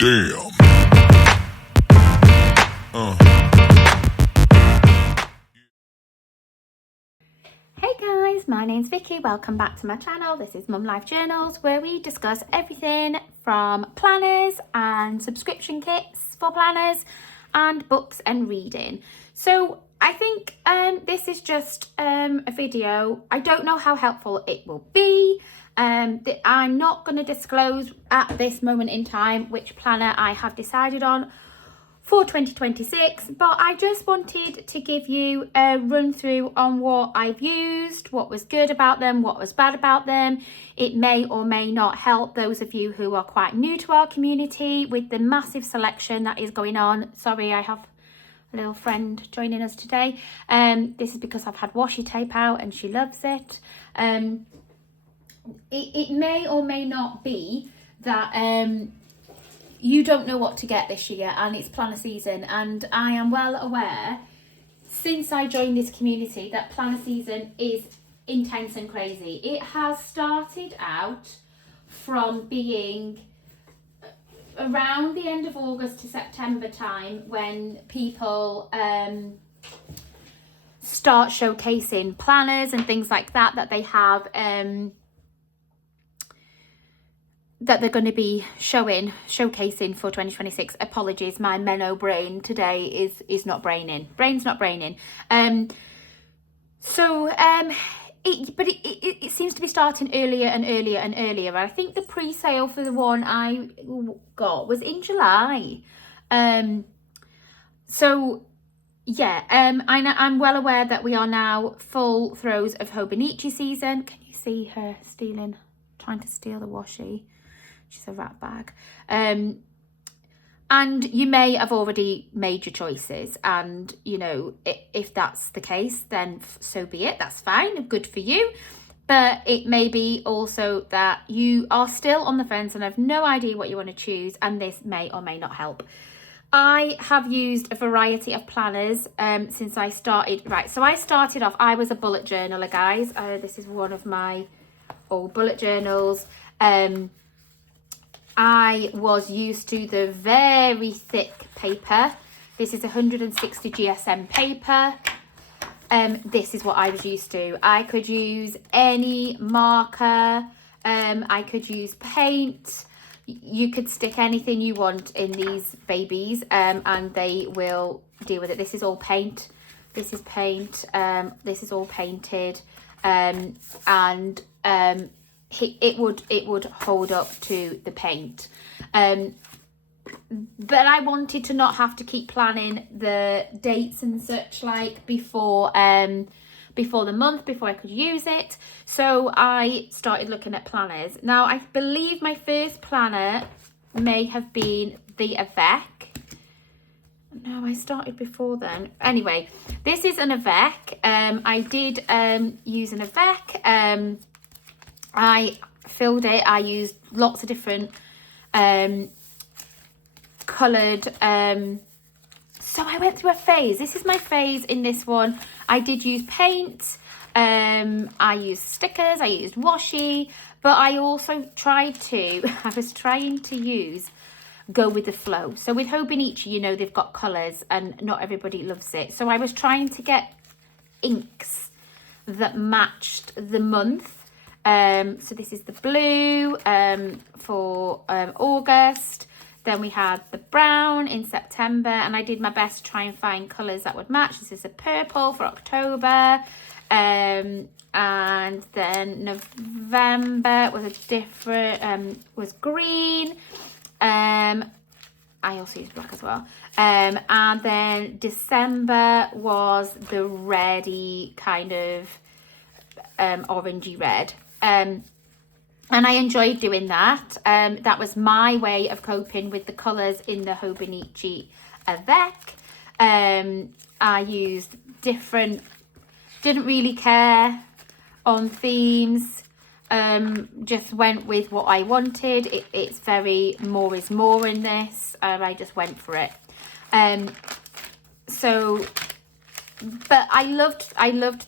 Damn. Hey guys, my name's Vicky. Welcome back to my channel. This is Mum Life Journals, where we discuss everything from planners and subscription kits for planners and books and reading. So I think this is just a video. I don't know how helpful it will be. I'm not going to disclose at this moment in time which planner I have decided on for 2026, but I just wanted to give you a run through on what I've used, what was good about them, what was bad about them. It may or may not help those of you who are quite new to our community with the massive selection that is going on. Sorry, I have a little friend joining us today. This is because I've had washi tape out and she loves it. It may or may not be that you don't know what to get this year and it's planner season, and I am well aware since I joined this community that planner season is intense and crazy. It has started out from being around the end of August to September time when people start showcasing planners and things like that they have that they're going to be showcasing for 2026. Apologies, my Menno brain today is not braining. Brain's not braining. It seems to be starting earlier and earlier and earlier. I think the pre-sale for the one I got was in July. I'm well aware that we are now full throes of hobonichi season. Can you see her trying to steal the washi? She's a rat bag. And you may have already made your choices, and you know, if that's the case, then so be it. That's fine, good for you. But it may be also that you are still on the fence and have no idea what you want to choose, and this may or may not help. I have used a variety of planners since I started. Right, so I started off, I was a bullet journaler, guys. This is one of my old bullet journals. I was used to the very thick paper. This is 160 GSM paper. This is what I was used to. I could use any marker. I could use paint. You could stick anything you want in these babies, and they will deal with it. This is all paint. This is paint. This is all painted, it would hold up to the paint. But I wanted to not have to keep planning the dates and such like before the month, before I could use it. So I started looking at planners. Now I believe my first planner may have been the Avec. No, I started before then. Anyway, this is an Avec. I did use an Avec. I filled it. I used lots of different coloured. So I went through a phase. This is my phase in this one. I did use paint. I used stickers. I used washi. But I also I was trying to go with the flow. So with hobonichi, you know, they've got colours and not everybody loves it. So I was trying to get inks that matched the month. So this is the blue for August. Then we had the brown in September, and I did my best to try and find colours that would match. This is a purple for October, and then November was a different, was green. I also used black as well. And then December was the reddy kind of orangey red. And I enjoyed doing that. That was my way of coping with the colours in the hobonichi Avec. I used different, didn't really care on themes, just went with what I wanted. It's very more is more in this, and I just went for it. But I loved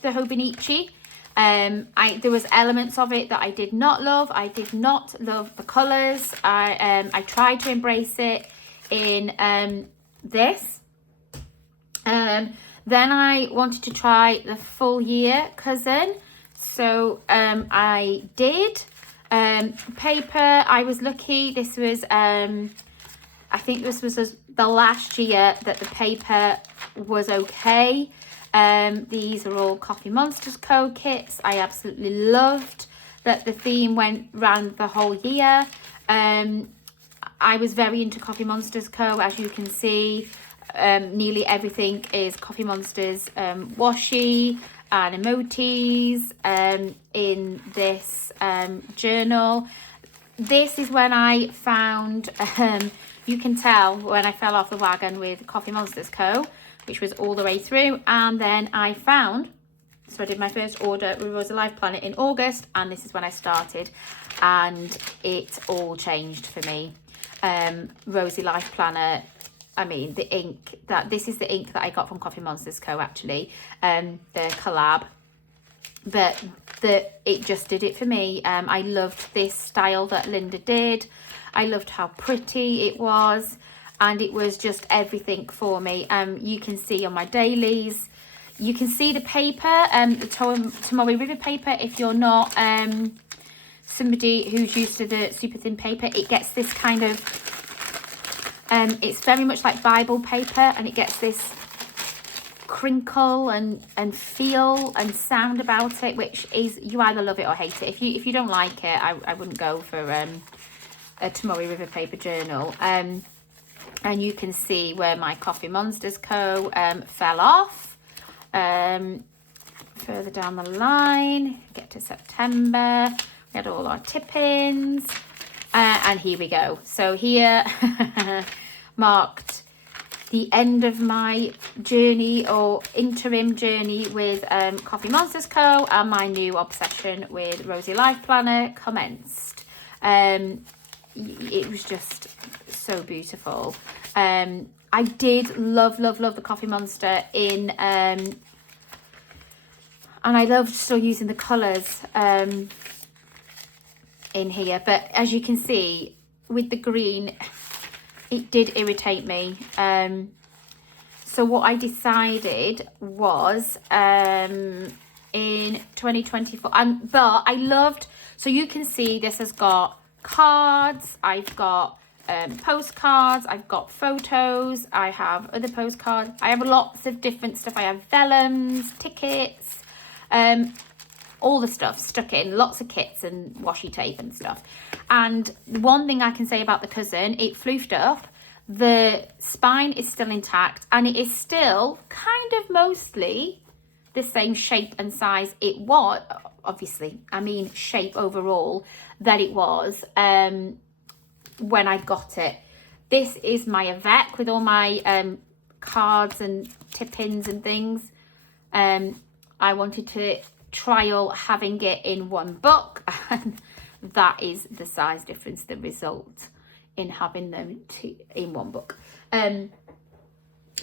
the hobonichi. There was elements of it that I did not love. I did not love the colours. I tried to embrace it in this. Then I wanted to try the full year cousin. So I did. Paper, I was lucky. This was, I think this was the last year that the paper was okay. These are all Coffee Monsters Co. kits. I absolutely loved that the theme went round the whole year. I was very into Coffee Monsters Co. As you can see, nearly everything is Coffee Monsters washi and emojis in this journal. This is when I found, you can tell when I fell off the wagon with Coffee Monsters Co., which was all the way through. And then I found, so I did my first order with Rosey Life Planner in August, and this is when I started, and it all changed for me. Rosey Life Planner, I mean, the ink, this is the ink that I got from Coffee Monsters Co. actually, the collab, but it just did it for me. I loved this style that Linda did. I loved how pretty it was, and it was just everything for me. You can see on my dailies, you can see the paper, the Tomoe River paper. If you're not somebody who's used to the super thin paper, it gets this kind of, it's very much like Bible paper, and it gets this crinkle and feel and sound about it, which is, you either love it or hate it. If you don't like it, I wouldn't go for a Tomoe River paper journal. And you can see where my Coffee Monsters Co. fell off. Further down the line, get to September, we had all our tip-ins, and here we go. So here marked the end of my journey, or interim journey, with Coffee Monsters Co., and my new obsession with Rosey Life Planner commenced. It was just so beautiful. I did love the Coffee Monster in, and I loved still using the colours in here, but as you can see with the green, it did irritate me. So what I decided was in 2024, but I loved, so you can see this has got cards, I've got postcards, I've got photos, I have other postcards, I have lots of different stuff. I have vellums, tickets, all the stuff stuck in, lots of kits and washi tape and stuff. And one thing I can say about the cousin, it floofed up. The spine is still intact, and it is still kind of mostly the same shape and size it was, obviously, I mean shape overall, that it was when I got it. This is my Avec with all my cards and tip-ins and things. I wanted to trial having it in one book, and that is the size difference, the result in having them in one book.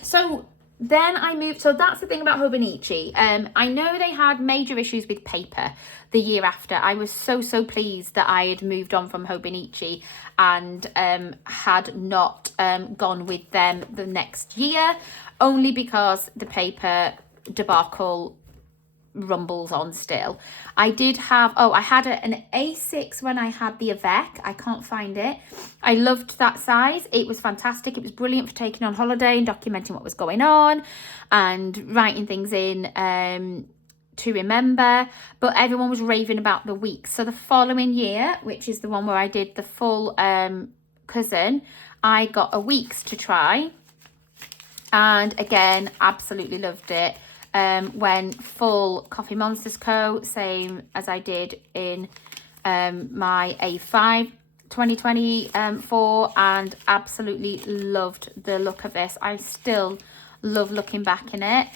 So then I moved, so that's the thing about Hobonichi. I know they had major issues with paper the year after. I was so pleased that I had moved on from Hobonichi and had not gone with them the next year, only because the paper debacle rumbles on still. I did have, I had an A6 when I had the Avec. I can't find it. I loved that size. It was fantastic. It was brilliant for taking on holiday and documenting what was going on and writing things in to remember. But everyone was raving about the weeks. So the following year, which is the one where I did the full cousin, I got a weeks to try, and again absolutely loved it. When full Coffee Monsters Co., same as I did in my A5 2024, and absolutely loved the look of this. I still love looking back in it.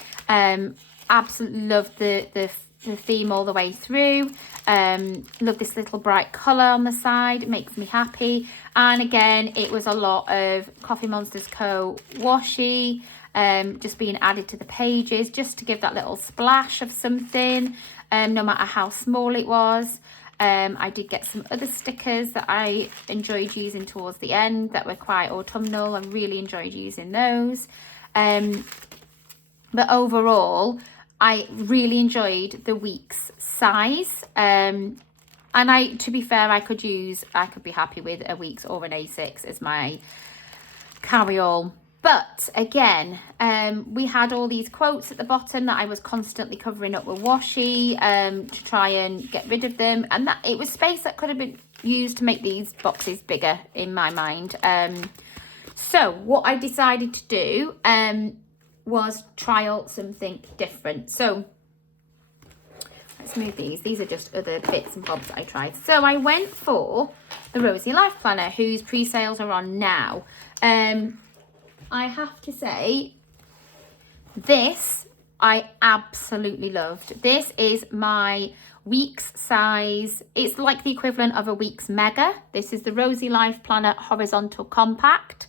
Absolutely love the theme all the way through. Love this little bright colour on the side. It makes me happy. And again, it was a lot of Coffee Monsters Co. washi, just being added to the pages, just to give that little splash of something. no matter how small it was. I did get some other stickers that I enjoyed using towards the end that were quite autumnal. I really enjoyed using those. But overall, I really enjoyed the week's size. And to be fair, I could be happy with a week's or an A6 as my carry-all. But again, we had all these quotes at the bottom that I was constantly covering up with washi to try and get rid of them. And that it was space that could have been used to make these boxes bigger in my mind. So what I decided to do was try out something different. So let's move these. These are just other bits and bobs that I tried. So I went for the Rosey Life Planner, whose pre-sales are on now. I have to say, this I absolutely loved. This is my week's size. It's like the equivalent of a week's mega. This is the Rosey Life Planner Horizontal Compact.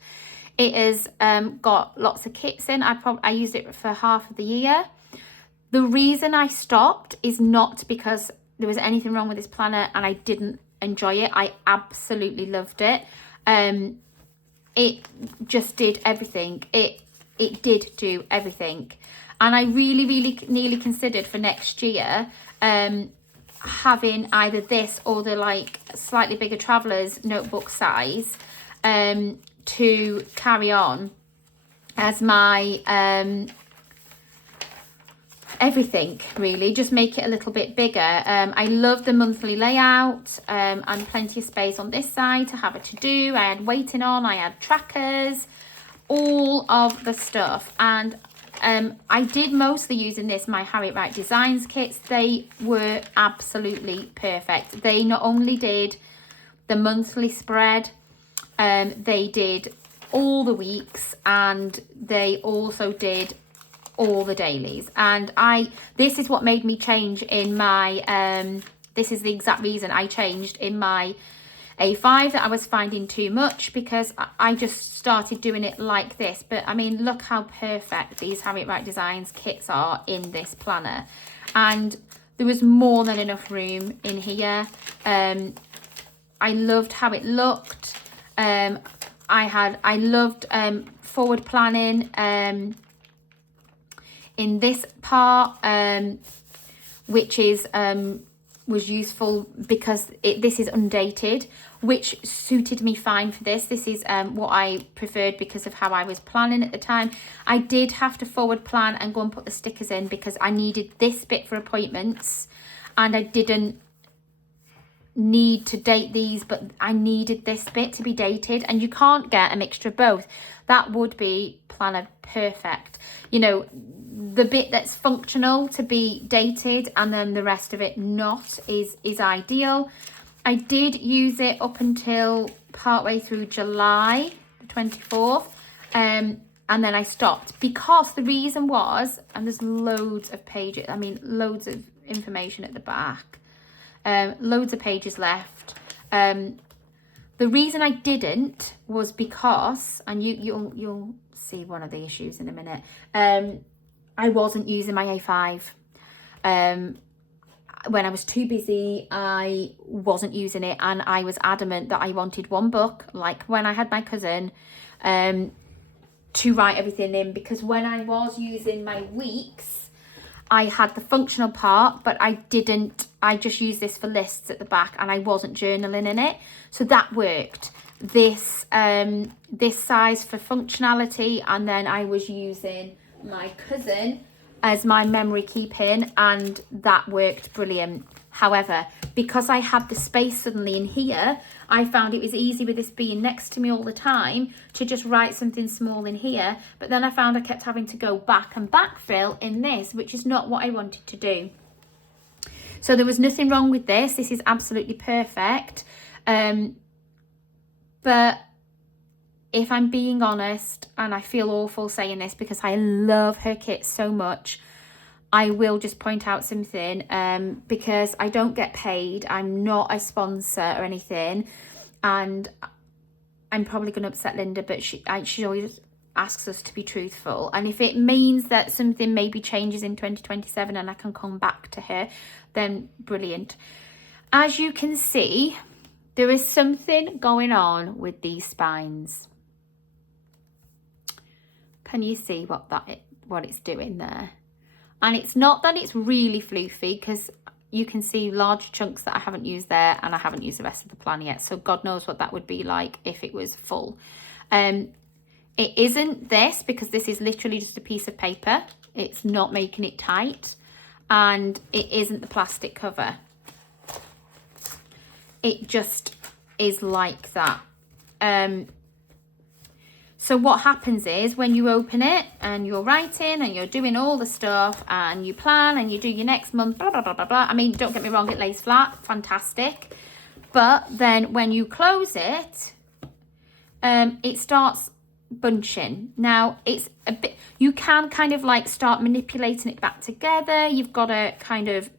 It has got lots of kits in. I used it for half of the year. The reason I stopped is not because there was anything wrong with this planner and I didn't enjoy it. I absolutely loved it. It just did everything. It did do everything. And I really nearly considered for next year having either this or the like slightly bigger traveller's notebook size to carry on as my everything, really. Just make it a little bit bigger. I love the monthly layout and plenty of space on this side to have a to-do. I had waiting on, I had trackers, all of the stuff. And I did mostly using this my Harriet Wright Designs kits. They were absolutely perfect. They not only did the monthly spread, they did all the weeks, and they also did all the dailies. And this is what made me change in my this is the exact reason I changed in my A5 that I was finding too much, because I just started doing it like this. But I mean, look how perfect these Harriet Wright Designs kits are in this planner, and there was more than enough room in here. I loved how it looked. I loved forward planning in this part, which is was useful because this is undated, which suited me fine for this. This is what I preferred because of how I was planning at the time. I did have to forward plan and go and put the stickers in because I needed this bit for appointments, and I didn't need to date these, but I needed this bit to be dated, and you can't get a mixture of both. That would be planner perfect. You know, the bit that's functional to be dated and then the rest of it not is ideal. I did use it up until partway through July the 24th, and then I stopped because the reason was, and there's loads of pages, I mean loads of information at the back, loads of pages left. The reason I didn't was because, and you'll see one of the issues in a minute, I wasn't using my A5. When I was too busy, I wasn't using it, and I was adamant that I wanted one book, like when I had my cousin, to write everything in, because when I was using my weeks, I had the functional part, but I just used this for lists at the back, and I wasn't journaling in it. So that worked. This size for functionality, and then I was using my cousin as my memory keeping, and that worked brilliant. However, because I had the space suddenly in here, I found it was easy with this being next to me all the time to just write something small in here. But then I found I kept having to go back and backfill in this, which is not what I wanted to do. So there was nothing wrong with this. This is absolutely perfect. But if I'm being honest, and I feel awful saying this because I love her kit so much, I will just point out something, because I don't get paid. I'm not a sponsor or anything, and I'm probably going to upset Linda, but she always asks us to be truthful. And if it means that something maybe changes in 2027 and I can come back to her, then brilliant. As you can see, there is something going on with these spines. Can you see what it's doing there? And it's not that it's really floofy, because you can see large chunks that I haven't used there, and I haven't used the rest of the plan yet. So God knows what that would be like if it was full. It isn't this, because this is literally just a piece of paper. It's not making it tight, and it isn't the plastic cover. It just is like that. So what happens is when you open it and you're writing and you're doing all the stuff and you plan and you do your next month, blah, blah, blah, blah, blah. I mean, don't get me wrong, it lays flat, fantastic. But then when you close it, it starts bunching. Now, it's a bit, you can kind of like start manipulating it back together. You've got to kind of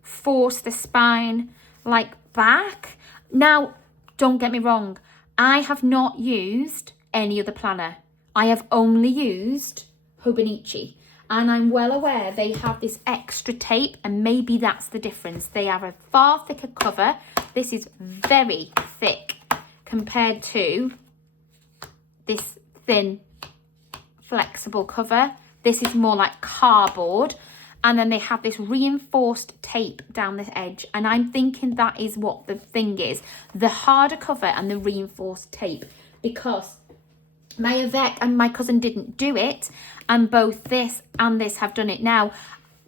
force the spine like back. Now, don't get me wrong, I have not used any other planner. I have only used Hobonichi, and I'm well aware they have this extra tape, and maybe that's the difference. They have a far thicker cover. This is very thick compared to this thin flexible cover. This is more like cardboard, and then they have this reinforced tape down this edge, and I'm thinking that is what the thing is, the harder cover and the reinforced tape, because my Avec and my cousin didn't do it, and both this and this have done it. Now,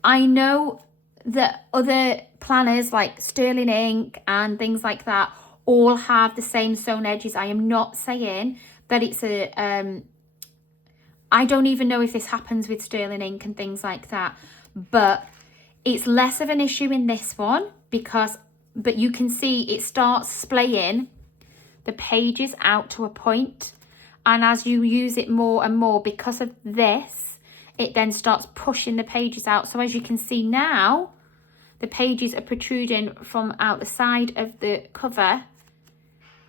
I know that other planners like Sterling Ink and things like that all have the same sewn edges. I am not saying that it's a I don't even know if this happens with Sterling Ink and things like that, but it's less of an issue in this one, but you can see it starts splaying the pages out to a point. And as you use it more and more, because of this, it then starts pushing the pages out. So as you can see now, the pages are protruding from out the side of the cover.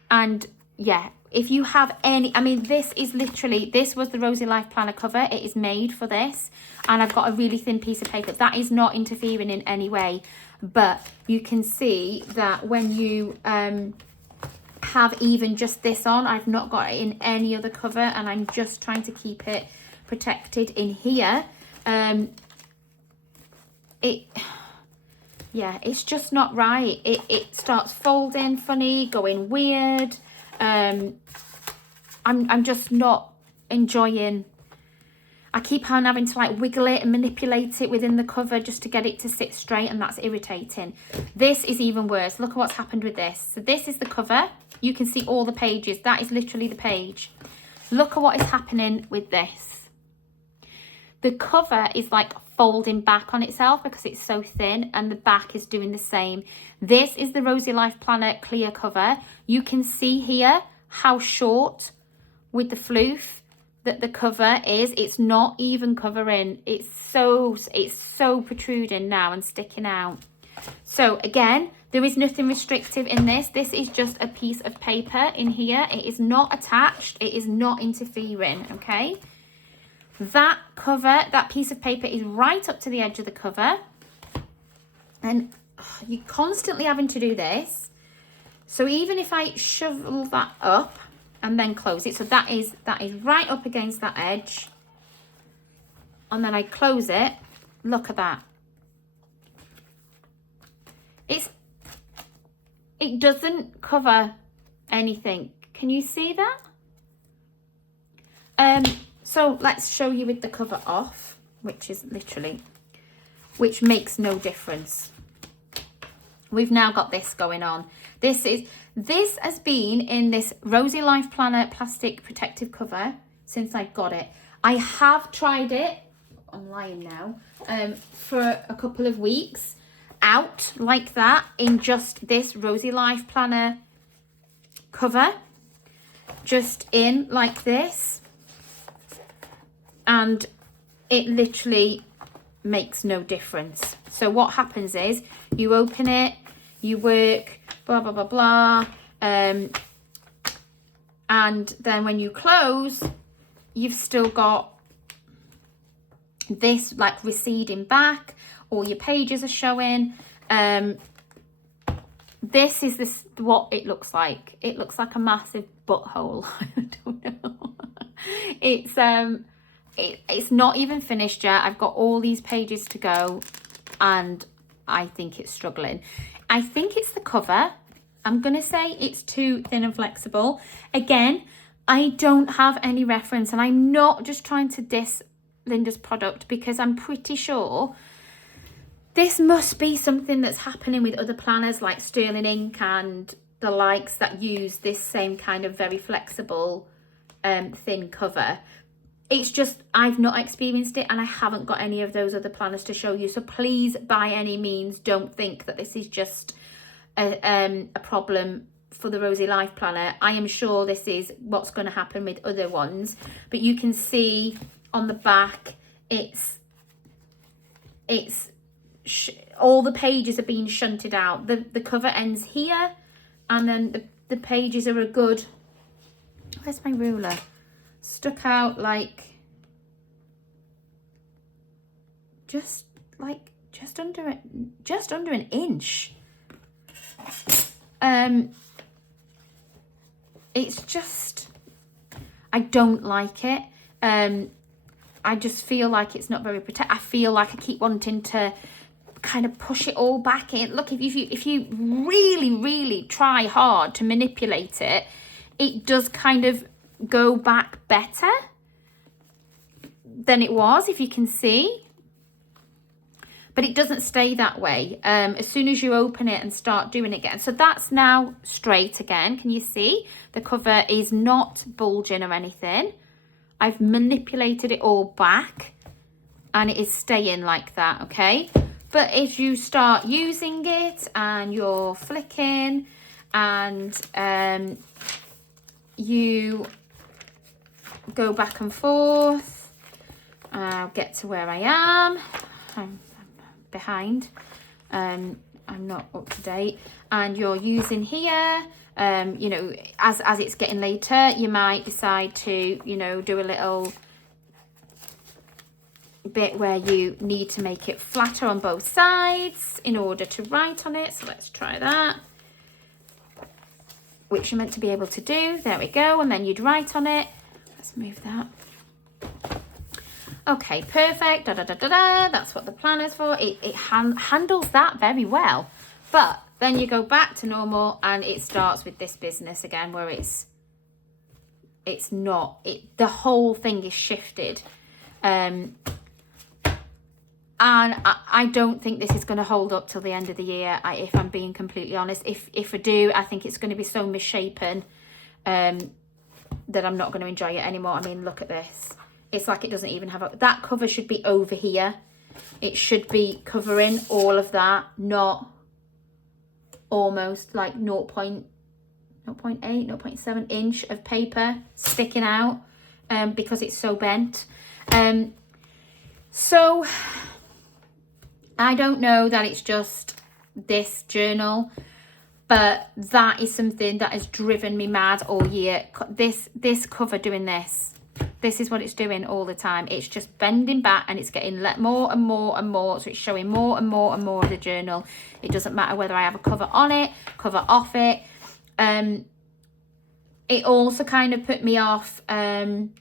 And yeah, if you have any, I mean, this is literally, this was the Rosey Life Planner cover. It is made for this. And I've got a really thin piece of paper. That is not interfering in any way. But you can see that when you have even just this on, I've not got it in any other cover, and I'm just trying to keep it protected in here. Yeah, it's just not right. It starts folding funny, going weird. I'm just not enjoying. I keep on having to like wiggle it and manipulate it within the cover just to get it to sit straight, and that's irritating. This is even worse. Look at what's happened with this. So this is the cover. You can see all the pages. That is literally the page. Look at what is happening with this. The cover is like folding back on itself because it's so thin, and the back is doing the same. This is the Rosey Life Planner clear cover. You can see here how short with the floof that the cover is. It's not even covering. It's so protruding now and sticking out. So again, there is nothing restrictive in this. This is just a piece of paper in here. It is not attached. It is not interfering, okay? That cover, that piece of paper is right up to the edge of the cover. And you're constantly having to do this. So even if I shovel that up and then close it, so that is right up against that edge. And then I close it, look at that. It doesn't cover anything. Can you see that? So let's show you with the cover off, which makes no difference. We've now got this going on. This has been in this Rosey Life Planner plastic protective cover since I got it. I have tried it, I'm lying now, for a couple of weeks out like that in just this Rosey Life Planner cover, just in like this, and it literally makes no difference. So what happens is you open it, you work, blah blah blah blah, and then when you close, you've still got this like receding back, all your pages are showing. This is what it looks like. It looks like a massive butthole. I don't know. It's not even finished yet. I've got all these pages to go and I think it's struggling. I think it's the cover. I'm gonna say it's too thin and flexible. Again, I don't have any reference, and I'm not just trying to diss Linda's product, because I'm pretty sure this must be something that's happening with other planners like Sterling Ink and the likes that use this same kind of very flexible thin cover. It's just I've not experienced it, and I haven't got any of those other planners to show you. So please, by any means, don't think that this is just a problem for the Rosey Life Planner. I am sure this is what's going to happen with other ones, but you can see on the back it's all the pages are being shunted out. The cover ends here, and then the pages are a good, where's my ruler, stuck out like just under an inch. It's just, I don't like it. I just feel like it's not very I feel like I keep wanting to kind of push it all back in. Look, if you really try hard to manipulate it, it does kind of go back better than it was, if you can see. But it doesn't stay that way as soon as you open it and start doing it again. So that's now straight again. Can you see? The cover is not bulging or anything. I've manipulated it all back and it is staying like that, okay? But if you start using it and you're flicking and you go back and forth, I'll get to where I am. I'm behind. I'm not up to date. And you're using here, you know, as it's getting later, you might decide to, you know, do a little bit where you need to make it flatter on both sides in order to write on it. So let's try that, which you're meant to be able to do. There we go. And then you'd write on it. Let's move that. Okay, perfect. That's what the planner's for. It handles that very well. But then you go back to normal and it starts with this business again, where it's not, the whole thing is shifted. And I don't think this is going to hold up till the end of the year, if I'm being completely honest. If I do, I think it's going to be so misshapen that I'm not going to enjoy it anymore. I mean, look at this. It's like it doesn't even have that cover should be over here. It should be covering all of that, not almost like 0.8, 0.7 inch of paper sticking out because it's so bent. So I don't know that it's just this journal, but that is something that has driven me mad all year. This cover doing this is what it's doing all the time. It's just bending back and it's getting more and more and more. So it's showing more and more and more of the journal. It doesn't matter whether I have a cover on it, cover off it. It also kind of put me off trying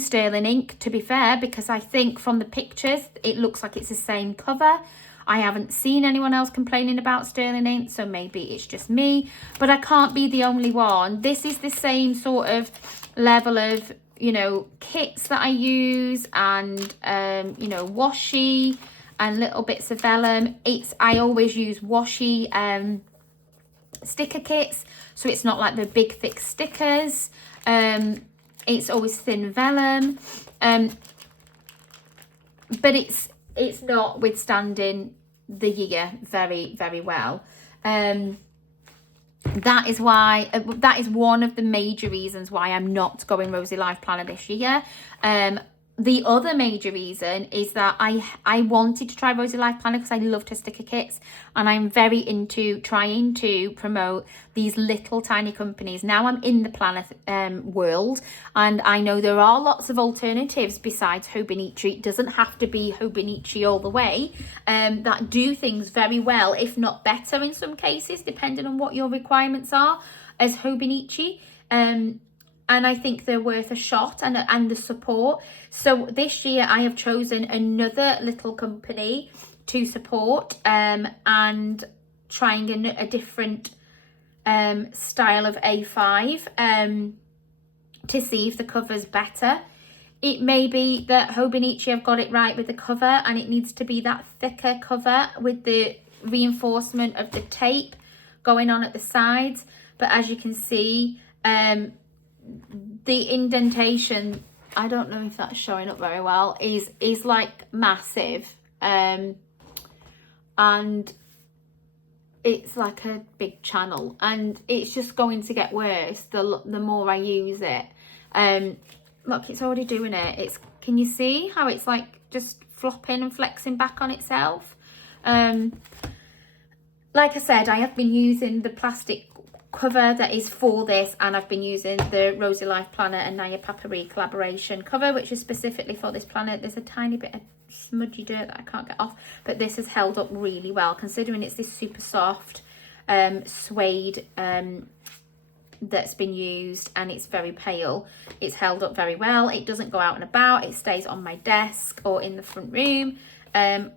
Sterling Ink, to be fair, because I think from the pictures, it looks like it's the same cover. I haven't seen anyone else complaining about Sterling Ink, so maybe it's just me. But I can't be the only one. This is the same sort of level of, you know, kits that I use, and you know, washi and little bits of vellum. I always use washi sticker kits, so it's not like the big thick stickers. It's always thin vellum, but it's not withstanding the year very, very well. That is why, that is one of the major reasons why I'm not going Rosey Life Planner this year. the other major reason is that I wanted to try Rosey Life Planner because I loved her sticker kits, and I'm very into trying to promote these little tiny companies. Now I'm in the planner world, and I know there are lots of alternatives besides Hobonichi. It doesn't have to be Hobonichi all the way, that do things very well, if not better in some cases, depending on what your requirements are as Hobonichi. And I think they're worth a shot, and the support. So this year I have chosen another little company to support, and trying a different style of A5 to see if the cover's better. It may be that Hobonichi have got it right with the cover, and it needs to be that thicker cover with the reinforcement of the tape going on at the sides. But as you can see, the indentation, I don't know if that's showing up very well, is like massive, and it's like a big channel, and it's just going to get worse the more I use it. Look, it's already doing it. Can you see how it's like just flopping and flexing back on itself? Like I said, I have been using the plastic cover that is for this, and I've been using the Rosey Life Planner and Naya Papari collaboration cover, which is specifically for this planner. There's a tiny bit of smudgy dirt that I can't get off, but this has held up really well considering it's this super soft suede that's been used, and it's very pale. It's held up very well. It doesn't go out and about. It stays on my desk or in the front room.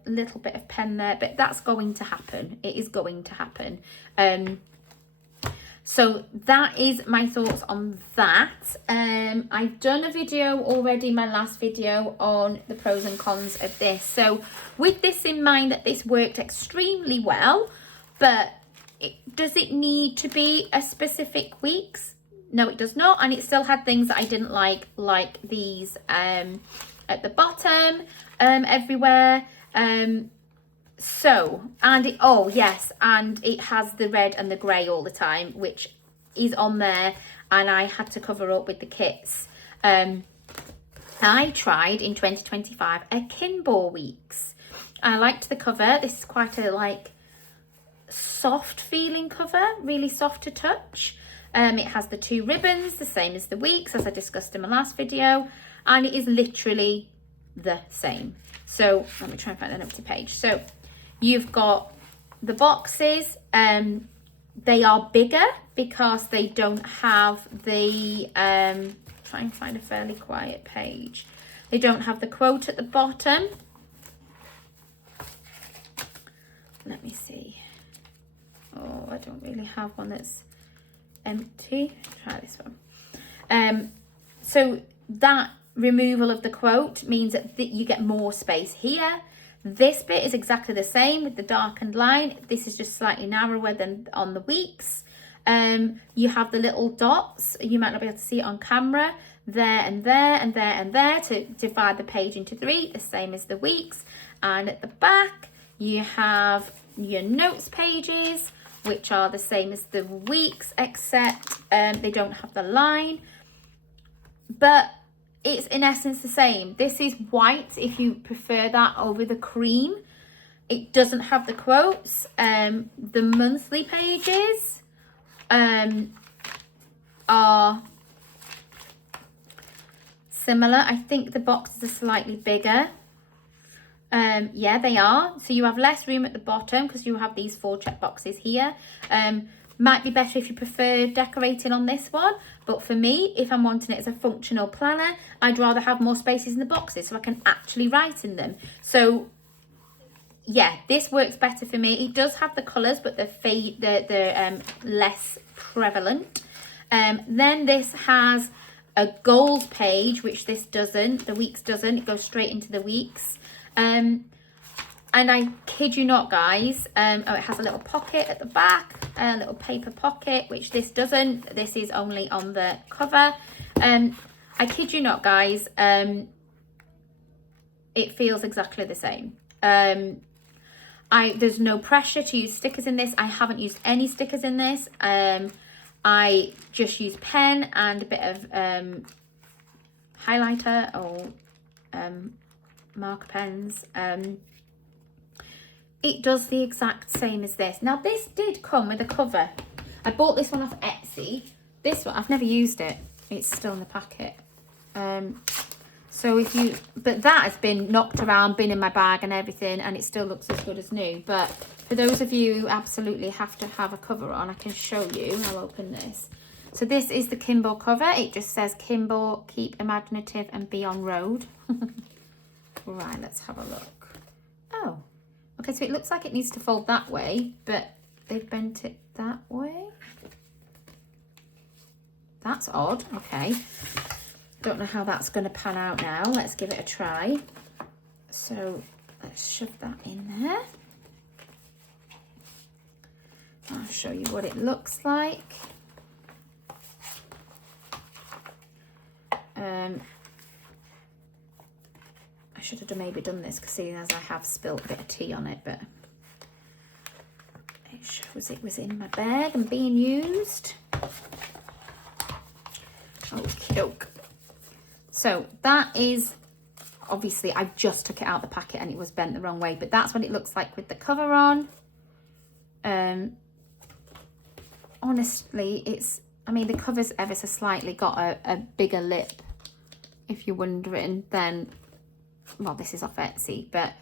Little bit of pen there, but that's going to happen. It is going to happen. So that is my thoughts on that. I've done a video already, my last video, on the pros and cons of this. So with this in mind, that this worked extremely well, but does it need to be a specific weeks? No, it does not. And it still had things that I didn't like these at the bottom, everywhere. So, and it has the red and the grey all the time, which is on there, and I had to cover up with the kits. I tried in 2025 a kinbor weeks. I liked the cover. This is quite a like soft feeling cover, really soft to touch. It has the 2 ribbons, the same as the weeks, as I discussed in my last video, and it is literally the same. So let me try and find an empty page. So you've got the boxes, they are bigger because they don't have the, try and find a fairly quiet page. They don't have the quote at the bottom. Let me see. Oh, I don't really have one that's empty. Try this one. So that removal of the quote means that you get more space here. This bit is exactly the same with the darkened line. This is just slightly narrower than on the weeks. You have the little dots. You might not be able to see it on camera. There and there and there and there to divide the page into 3, the same as the weeks. And at the back, you have your notes pages, which are the same as the weeks, except they don't have the line. But it's in essence the same. This is white if you prefer that over the cream. It doesn't have the quotes. The monthly pages are similar. I think the boxes are slightly bigger. Yeah, they are. So you have less room at the bottom because you have these 4 check boxes here. Might be better if you prefer decorating on this one, but for me, if I'm wanting it as a functional planner, I'd rather have more spaces in the boxes so I can actually write in them. So yeah, this works better for me. It does have the colours, but they're less prevalent. Then this has a gold page, which this doesn't. The weeks doesn't. It goes straight into the weeks. And I kid you not, guys, it has a little pocket at the back, a little paper pocket, which this doesn't. This is only on the cover. I kid you not, guys, it feels exactly the same. There's no pressure to use stickers in this. I haven't used any stickers in this. I just use pen and a bit of highlighter or marker pens. It does the exact same as this. Now this did come with a cover. I bought this one off Etsy. This one, I've never used it. It's still in the packet. So if you, but that has been knocked around, been in my bag and everything, and it still looks as good as new. But for those of you who absolutely have to have a cover on, I can show you. I'll open this. So this is the kinbor cover. It just says kinbor, keep imaginative and be on road. Right, let's have a look. Oh, okay, so it looks like it needs to fold that way, but they've bent it that way. That's odd. Okay. Don't know how that's going to pan out now. Let's give it a try. So let's shove that in there. I'll show you what it looks like. I should have maybe done this because seeing as I have spilt a bit of tea on it, but it shows it was in my bag and being used. Okie doke. So that is, obviously I just took it out of the packet and it was bent the wrong way, but that's what it looks like with the cover on. Honestly, it's, I mean, the cover's ever so slightly got a bigger lip, if you're wondering, than, well, this is off Etsy, but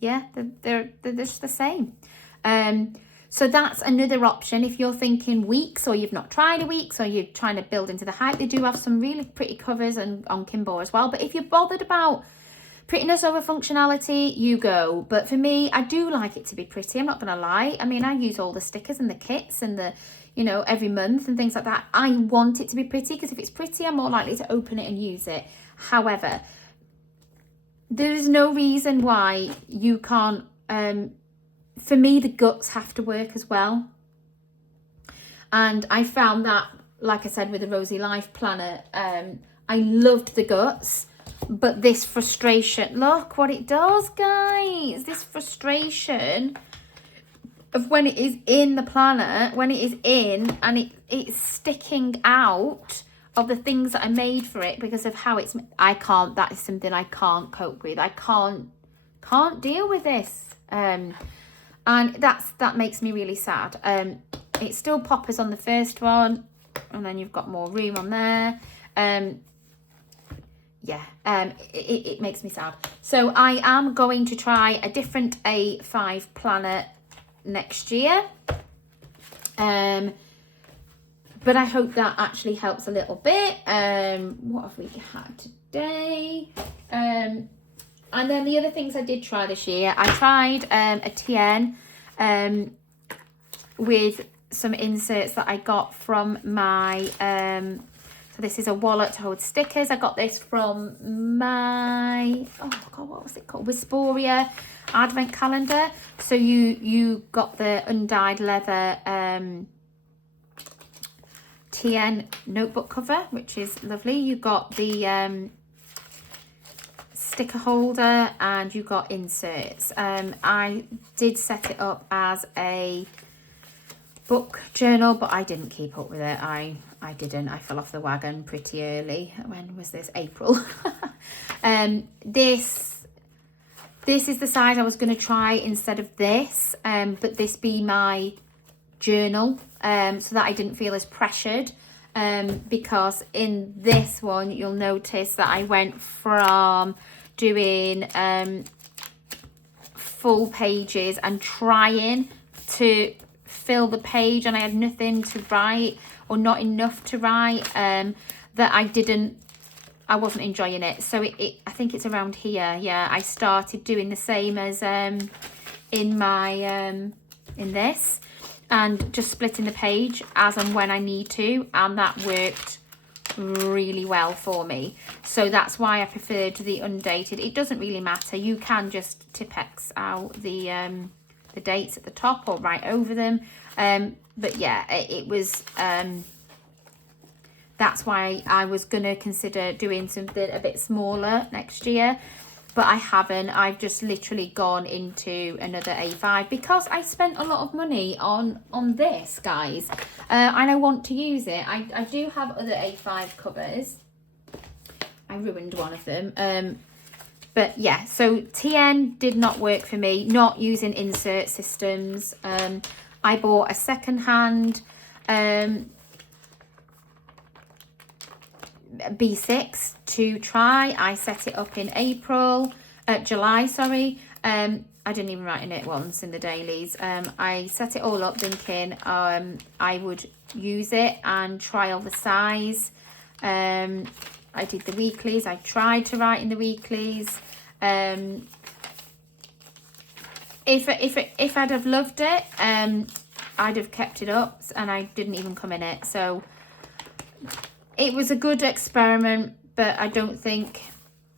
yeah, they're just the same. So that's another option if you're thinking weeks, or you've not tried a weeks, or you're trying to build into the hype. They do have some really pretty covers and on kinbor as well. But if you're bothered about prettiness over functionality, you go. But for me, I do like it to be pretty. I'm not going to lie. I mean, I use all the stickers and the kits and the, you know, every month and things like that. I want it to be pretty because if it's pretty, I'm more likely to open it and use it. However, there is no reason why you can't, for me, the guts have to work as well. And I found that, like I said, with the Rosey Life Planner, I loved the guts, but this frustration, look what it does, guys. This frustration of when it is in the planner, when it is in and it's sticking out of the things that I made for it because of how it's, I can't, that is something I can't cope with. I can't deal with this. And that makes me really sad. It still poppers on the first one, and then you've got more room on there. It makes me sad. So I am going to try a different A5 planner next year. But I hope that actually helps a little bit. What have we had today? And then the other things I did try this year, I tried a TN with some inserts that I got from my, so this is a wallet to hold stickers. I got this from my, oh God, what was it called? Wisporia advent calendar. So you got the undyed leather TN notebook cover, which is lovely. You got the sticker holder and you got inserts. I did set it up as a book journal, but I didn't keep up with it. I didn't. I fell off the wagon pretty early. When was this? April. This is the size I was going to try instead of this, but this be my journal, so that I didn't feel as pressured, because in this one you'll notice that I went from doing full pages and trying to fill the page, and I had nothing to write or not enough to write, that I wasn't enjoying it. So I think it's around here. Yeah, I started doing the same as in my in this, and just splitting the page as and when I need to, and that worked really well for me. So that's why I preferred the undated. It doesn't really matter. You can just Tipp-Ex out the dates at the top or write over them. But yeah, it was, that's why I was going to consider doing something a bit smaller next year. but I haven't. I've just literally gone into another A5 because I spent a lot of money on this, guys, and I want to use it. I do have other A5 covers. I ruined one of them. But yeah, so TN did not work for me, not using insert systems. I bought a second-hand B6 to try. I set it up in July, sorry. I didn't even write in it once in the dailies. I set it all up thinking I would use it and trial the size. I did the weeklies. I tried to write in the weeklies. If I'd have loved it, I'd have kept it up, and I didn't even come in it. So it was a good experiment, but I don't think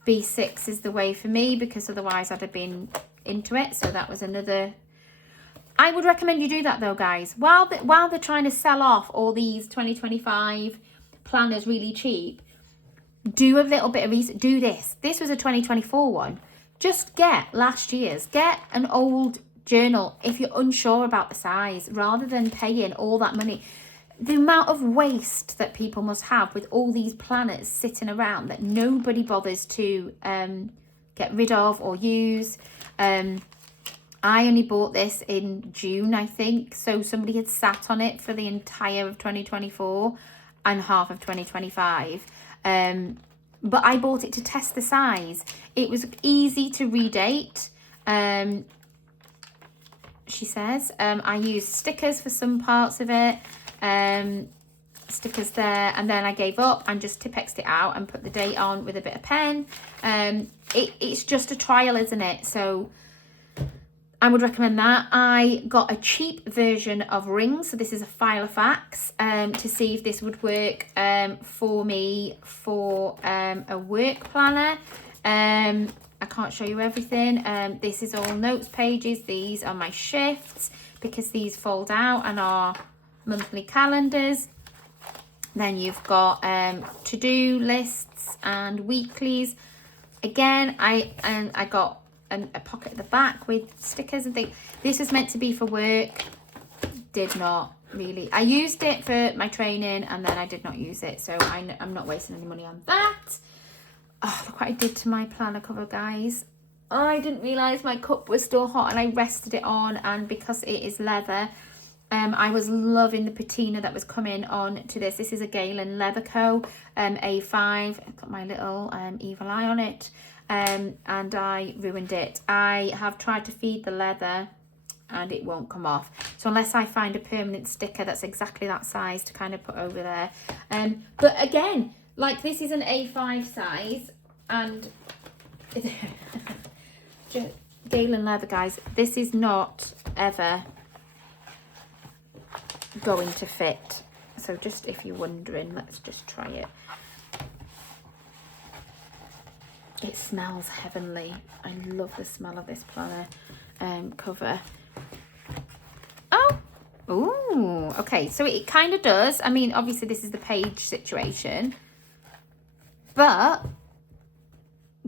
B6 is the way for me, because otherwise I'd have been into it. So that was another. I would recommend you do that though, guys. While they're trying to sell off all these 2025 planners really cheap, do a little bit of research. Do this. This was a 2024 one. Just get last year's. Get an old journal if you're unsure about the size, rather than paying all that money. The amount of waste that people must have with all these planners sitting around that nobody bothers to get rid of or use. I only bought this in June, I think. So somebody had sat on it for the entire of 2024 and half of 2025. But I bought it to test the size. It was easy to redate. She says, I used stickers for some parts of it. Stickers there, and then I gave up and just Tipp-Ex'd it out and put the date on with a bit of pen. It's just a trial, isn't it? So I would recommend that. I got a cheap version of rings, so this is a filofax, to see if this would work for me for a work planner. I can't show you everything. This is all notes pages. These are my shifts, because these fold out and are monthly calendars. Then you've got to-do lists and weeklies. Again, I got a pocket at the back with stickers and things. This was meant to be for work. Did not really. I used it for my training, and then I did not use it, so I'm not wasting any money on that. Oh, look what I did to my planner cover, guys. I didn't realise my cup was still hot, and I rested it on, and because it is leather, I was loving the patina that was coming on to this. This is a Galen Leather Co. A5. I've got my little evil eye on it, and I ruined it. I have tried to feed the leather and it won't come off. So unless I find a permanent sticker that's exactly that size to kind of put over there. But again, like, this is an A5 size, and Galen Leather, guys, this is not ever going to fit. So just if you're wondering, let's just try it. It smells heavenly. I love the smell of this planner cover. Oh, okay, so it kind of does. I mean, obviously this is the page situation, but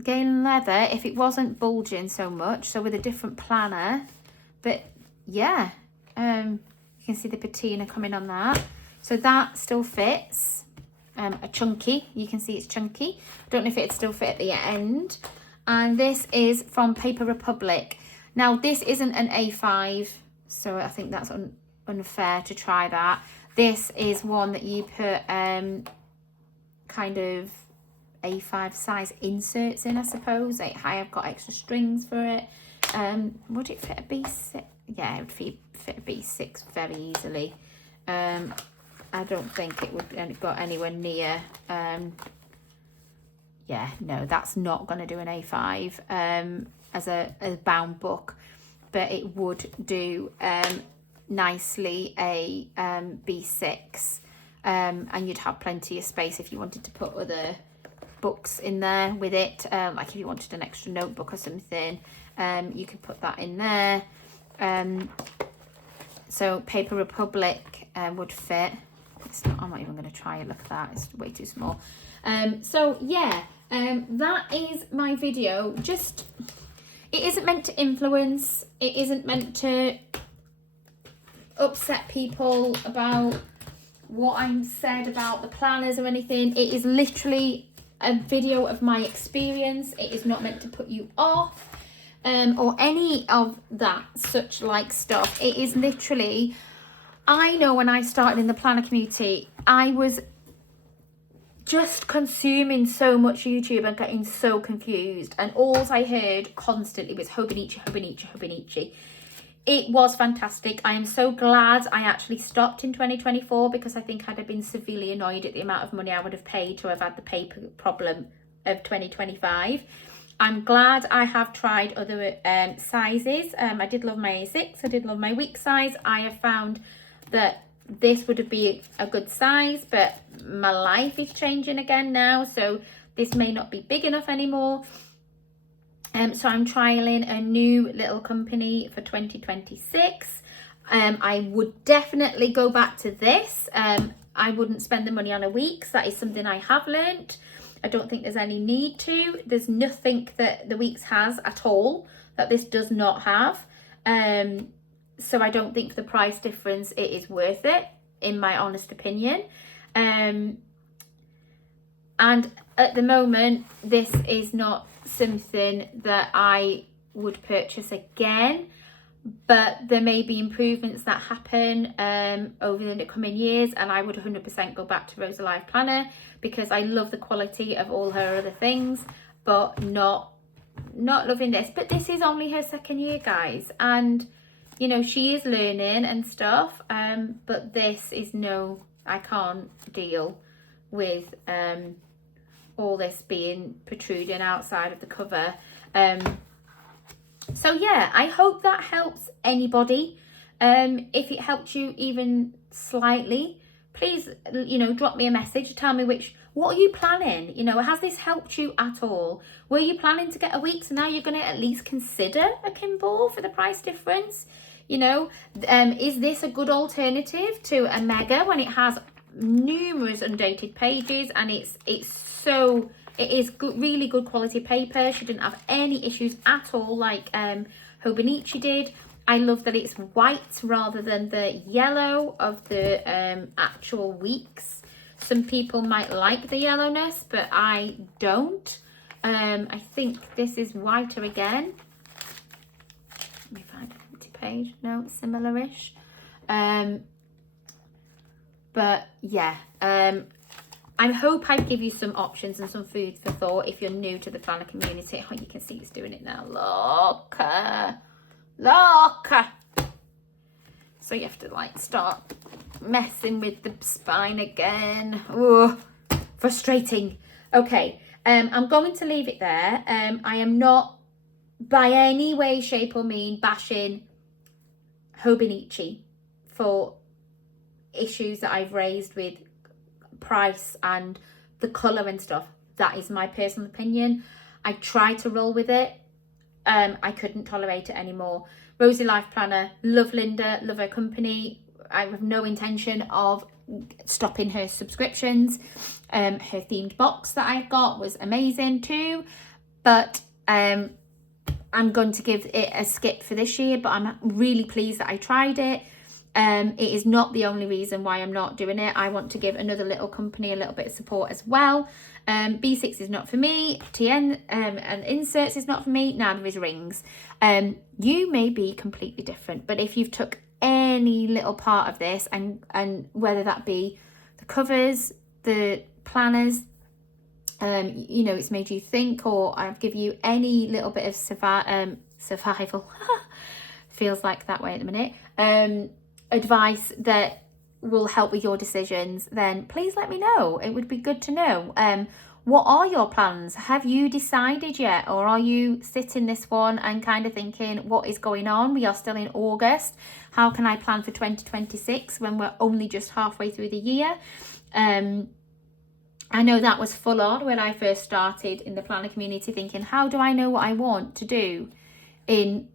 Galen Leather, if it wasn't bulging so much, so with a different planner, but yeah, you can see the patina coming on that. So that still fits. A chunky, you can see it's chunky. I don't know if it'd still fit at the end. And this is from Paper Republic. Now, this isn't an A5, so I think that's unfair to try that. This is one that you put kind of A5 size inserts in, I suppose. I've got extra strings for it. Would it fit a B6? Yeah, it would fit a B6 very easily. I don't think it would go anywhere near. Yeah, no, that's not going to do an A5 as a bound book, but it would do nicely a B6, and you'd have plenty of space if you wanted to put other books in there with it, like if you wanted an extra notebook or something, you could put that in there. So Paper Republic would fit. I'm not even going to try it. Look at that. It's way too small. So yeah, that is my video. Just, it isn't meant to influence. It isn't meant to upset people about what I'm said about the planners or anything. It is literally a video of my experience. It is not meant to put you off or any of that such like stuff. It is literally, I know when I started in the planner community, I was just consuming so much YouTube and getting so confused, and all I heard constantly was hobonichi, hobonichi, hobonichi. It was fantastic. I am so glad I actually stopped in 2024, because I think I'd have been severely annoyed at the amount of money I would have paid to have had the paper problem of 2025. I'm glad I have tried other sizes. I did love my A6. I did love my week size. I have found that this would be a good size, but my life is changing again now, so this may not be big enough anymore. So I'm trialing a new little company for 2026. I would definitely go back to this. I wouldn't spend the money on a weeks. That is something I have learnt. I don't think there's any need to. There's nothing that the weeks has at all that this does not have. So I don't think the price difference, it is worth it, in my honest opinion. And at the moment, this is not something that I would purchase again, but there may be improvements that happen over the coming years, and I would 100% go back to Rosey Life Planner, because I love the quality of all her other things, but not loving this. But this is only her second year, guys, and you know, she is learning and stuff, but this is no, I can't deal with all this being protruding outside of the cover. So yeah, I hope that helps anybody. If it helped you even slightly, please, you know, drop me a message, tell me what are you planning? You know, has this helped you at all? Were you planning to get a week, so now you're going to at least consider a kinbor for the price difference? You know, is this a good alternative to a mega when it has numerous undated pages, and it is good, really good quality paper. She didn't have any issues at all like Hobonichi did. I love that it's white rather than the yellow of the actual weeks. Some people might like the yellowness, but I don't. I think this is whiter again. Let me find an empty page. No, it's similar-ish. But yeah, I hope I give you some options and some food for thought if you're new to the planner community. Oh, you can see it's doing it now. Look. So you have to like start messing with the spine again. Oh, frustrating. Okay, I'm going to leave it there. I am not by any way, shape or mean bashing Hobonichi for issues that I've raised with price and the colour and stuff. That is my personal opinion. I try to roll with it. I couldn't tolerate it anymore. Rosey Life Planner, love Linda, love her company. I have no intention of stopping her subscriptions. Her themed box that I got was amazing too, but I'm going to give it a skip for this year, but I'm really pleased that I tried it. It is not the only reason why I'm not doing it. I want to give another little company a little bit of support as well. B6 is not for me. TN and inserts is not for me. Neither is rings. You may be completely different, but if you've took any little part of this, and whether that be the covers, the planners, you know, it's made you think, or I've give you any little bit of survival feels like that way at the minute, advice that will help with your decisions, then please let me know. It would be good to know. What are your plans? Have you decided yet, or are you sitting this one and kind of thinking, what is going on? We are still in August. How can I plan for 2026 when we're only just halfway through the year? I know that was full on when I first started in the planner community, thinking, how do I know what I want to do in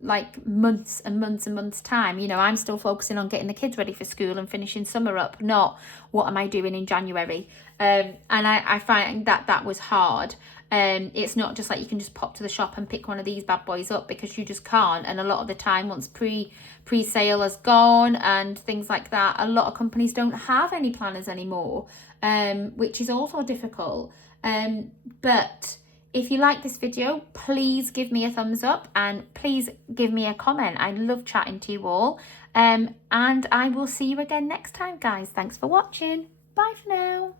like months and months and months time. You know, I'm still focusing on getting the kids ready for school and finishing summer up, not what am I doing in January. And I find that was hard. It's not just like you can just pop to the shop and pick one of these bad boys up, because you just can't. And a lot of the time, once pre-sale has gone and things like that, a lot of companies don't have any planners anymore, which is also difficult. But if you like this video, please give me a thumbs up and please give me a comment. I love chatting to you all. And I will see you again next time, guys. Thanks for watching. Bye for now.